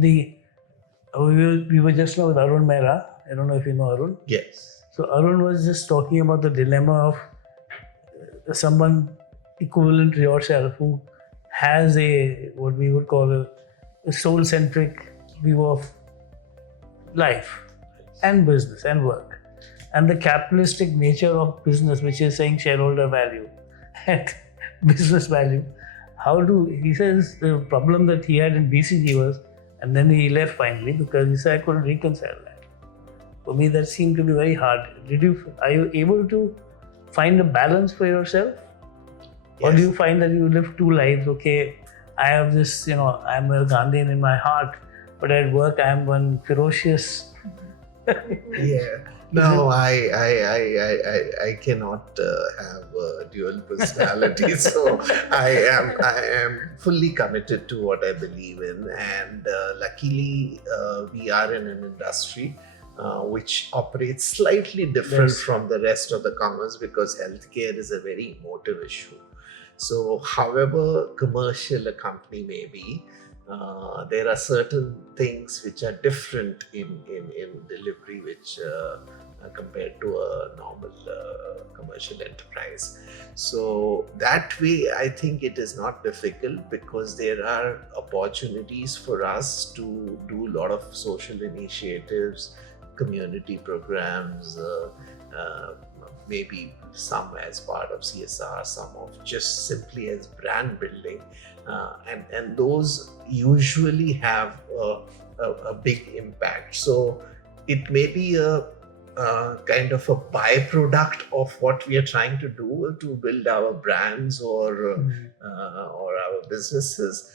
we were just now with Arun Mehra. I don't know if you know Arun. Yes. So Arun was just talking about the dilemma of someone equivalent to yourself who has what we would call a soul-centric view of life and business and work, and the capitalistic nature of business, which is saying shareholder value and business value. He says the problem that he had in BCG was, and then he left finally because he said I couldn't reconcile that. For me, that seemed to be very hard. Are you able to find a balance for yourself? Yes. Or do you find that you live two lives? Okay, I have this, I'm a Gandhian in my heart, but at work I am one ferocious. Yeah. No, I cannot have a dual personality. So I am fully committed to what I believe in, and luckily we are in an industry which operates slightly different from the rest of the commerce, because healthcare is a very emotive issue. So however commercial a company may be, there are certain things which are different in delivery, which compared to a normal commercial enterprise. So that way, I think it is not difficult, because there are opportunities for us to do a lot of social initiatives, community programs, maybe some as part of CSR, some of just simply as brand building. And those usually have a big impact. So it may be a kind of a byproduct of what we are trying to do to build our brands or our businesses,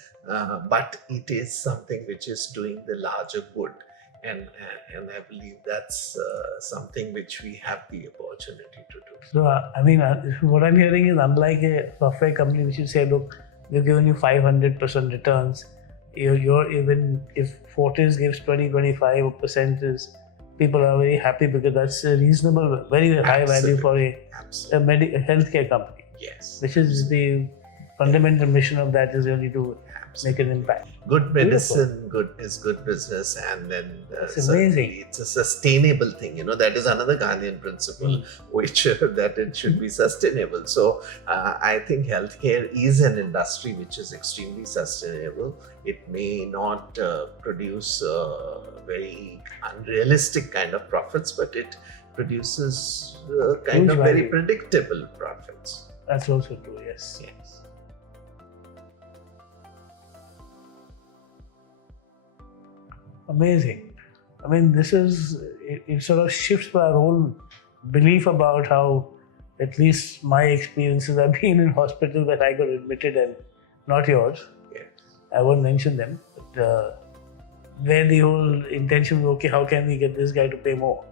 but it is something which is doing the larger good. And I believe that's something which we have the opportunity to do. So, what I'm hearing is, unlike a software company which you say, look, we've given you 500% returns, you're even if Fortis gives 20-25%, is people are very happy, because that's a reasonable, very high value for a healthcare company. Yes. Which is the fundamental mission of that, is really to make an impact. Good medicine, good business, and then it's amazing. It's a sustainable thing. That is another Gandhian principle, which that it should be sustainable. So I think healthcare is an industry which is extremely sustainable. It may not produce very unrealistic kind of profits, but it produces kind of very predictable profits. That's also true. Yes. Amazing. It sort of shifts our whole belief about how, at least my experiences have been in hospitals where I got admitted, and not yours. Yes. I won't mention them, but where the whole intention was, okay, how can we get this guy to pay more?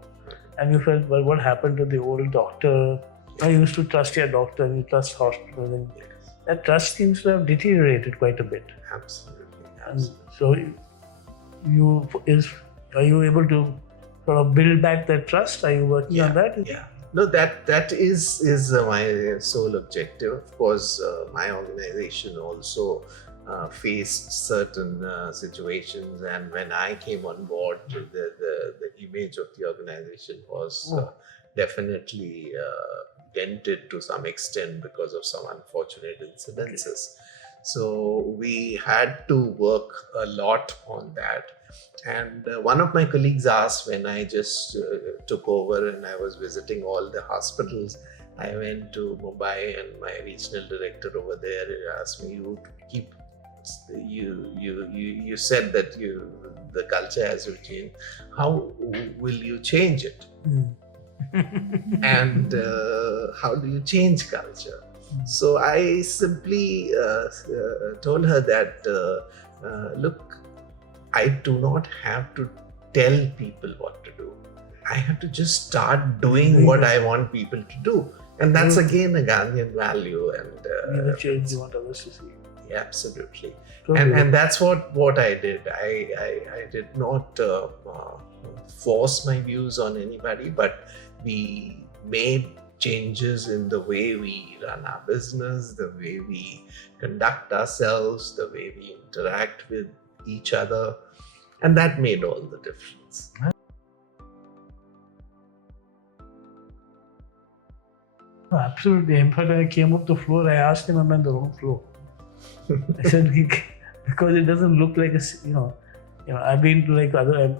And you felt, well, what happened to the old doctor? You used to trust your doctor, and you trust hospitals, and that trust seems to have deteriorated quite a bit. Absolutely. And so, are you able to sort of build back that trust? Are you working on that? Yeah. No, that is my sole objective. Of course, my organization also faced certain situations, and when I came on board, the image of the organization was definitely dented to some extent because of some unfortunate incidences. So we had to work a lot on that. And one of my colleagues asked, when I just took over and I was visiting all the hospitals, I went to Mumbai, and my regional director over there asked me, you said that the culture has to change. How will you change it? And how do you change culture? So I simply told her that, look, I do not have to tell people what to do. I have to just start doing what I want people to do. And that's again a Gandhian value. And you will change you want others to see. Yeah, absolutely. And that's what I did. I did not force my views on anybody, but we made changes in the way we run our business, the way we conduct ourselves, the way we interact with each other. And that made all the difference. Absolutely. In fact, when I came up the floor, I asked him, "Am I on the wrong floor?" I said, "Because it doesn't look like I've been to like other,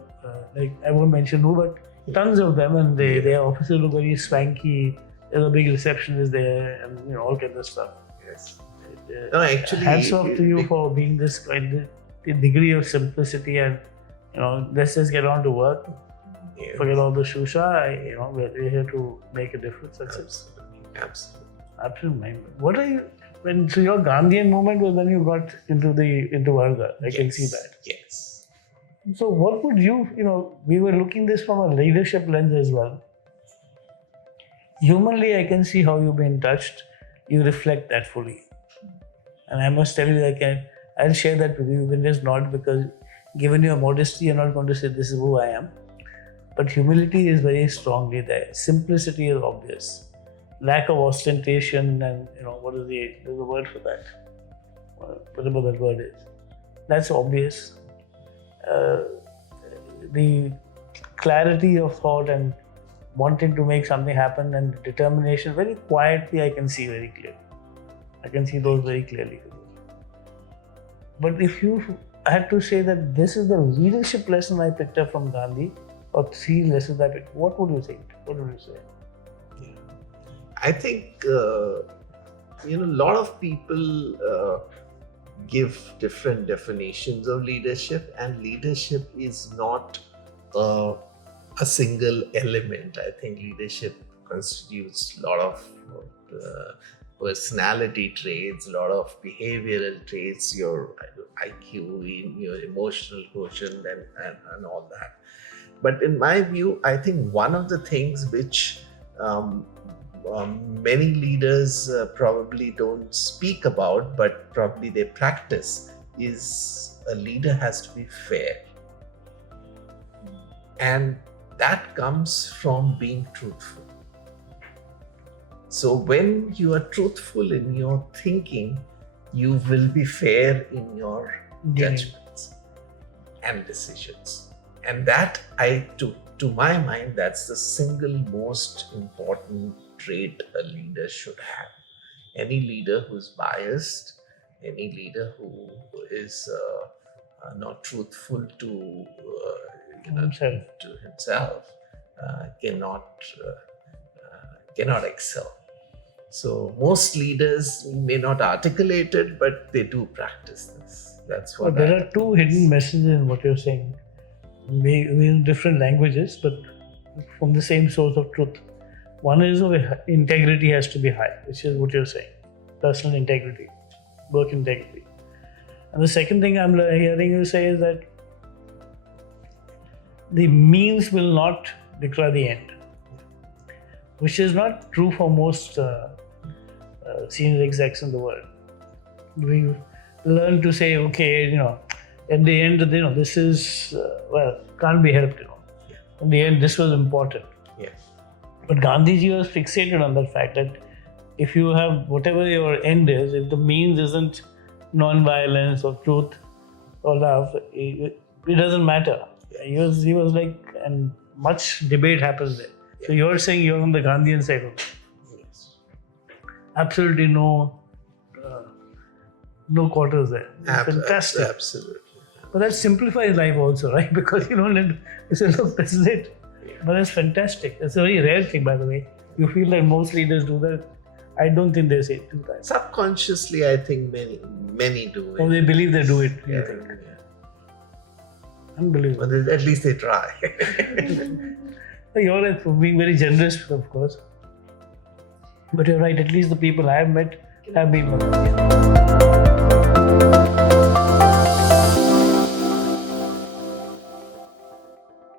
like I won't mention who, but tons of them, and their offices look very swanky. There's a big receptionist there, and all kinds of stuff." Yes. No, actually, hats off to you for being this kind the degree of simplicity, and let's just get on to work. Yes. Forget all the shusha. We're here to make a difference. That's Absolutely. Absolutely. What are you? So your Gandhian movement was when you got into Varga. I can see that. Yes. So what would you? We were looking this from a leadership lens as well. Humanly, I can see how you've been touched. You reflect that fully, and I must tell you, I'll share that with you. You can just nod, because given your modesty, you're not going to say this is who I am. But humility is very strongly there. Simplicity is obvious. Lack of ostentation, and there's a word for that. Whatever that word is. That's obvious. The clarity of thought and wanting to make something happen, and determination, very quietly, I can see very clearly. I can see those very clearly. But if you had to say that this is the leadership lesson I picked up from Gandhi, or 3 lessons I picked, what would you think? What would you say? I think a lot of people give different definitions of leadership, and leadership is not a single element. I think leadership constitutes a lot of personality traits, a lot of behavioral traits, your IQ, your emotional quotient, and all that. But in my view, I think one of the things which many leaders probably don't speak about, but probably they practice, is a leader has to be fair. And that comes from being truthful. So when you are truthful in your thinking, you will be fair in your judgments and decisions. And that, to my mind, that's the single most important trait a leader should have. Any leader who's biased, any leader who is not truthful to himself cannot excel. So most leaders may not articulate it, but they do practice this. That's what. There are 2 hidden messages in what you're saying. Maybe in different languages, but from the same source of truth. One is integrity has to be high, which is what you're saying. Personal integrity, work integrity. And the second thing I'm hearing you say is that the means will not declare the end, which is not true for most senior execs in the world. We learn to say, okay, at the end, this is, can't be helped, In the end, this was important. Yeah. But Gandhiji was fixated on the fact that if you have whatever your end is, if the means isn't non-violence or truth or love, it doesn't matter. He was like, and much debate happens there. So you're saying you're on the Gandhian side of it. Yes. Absolutely no quarters there. Fantastic. Absolutely. But that simplifies life also, right? Because you say, look, this is it. Yeah. But that's fantastic. That's a very rare thing, by the way. You feel like most leaders do that. I don't think they say it 2 times. Subconsciously, I think many do it. Or they believe they do it. Yeah. You think. Unbelievable. But at least they try. You're right for being very generous, of course. But you're right, at least the people I have met have been.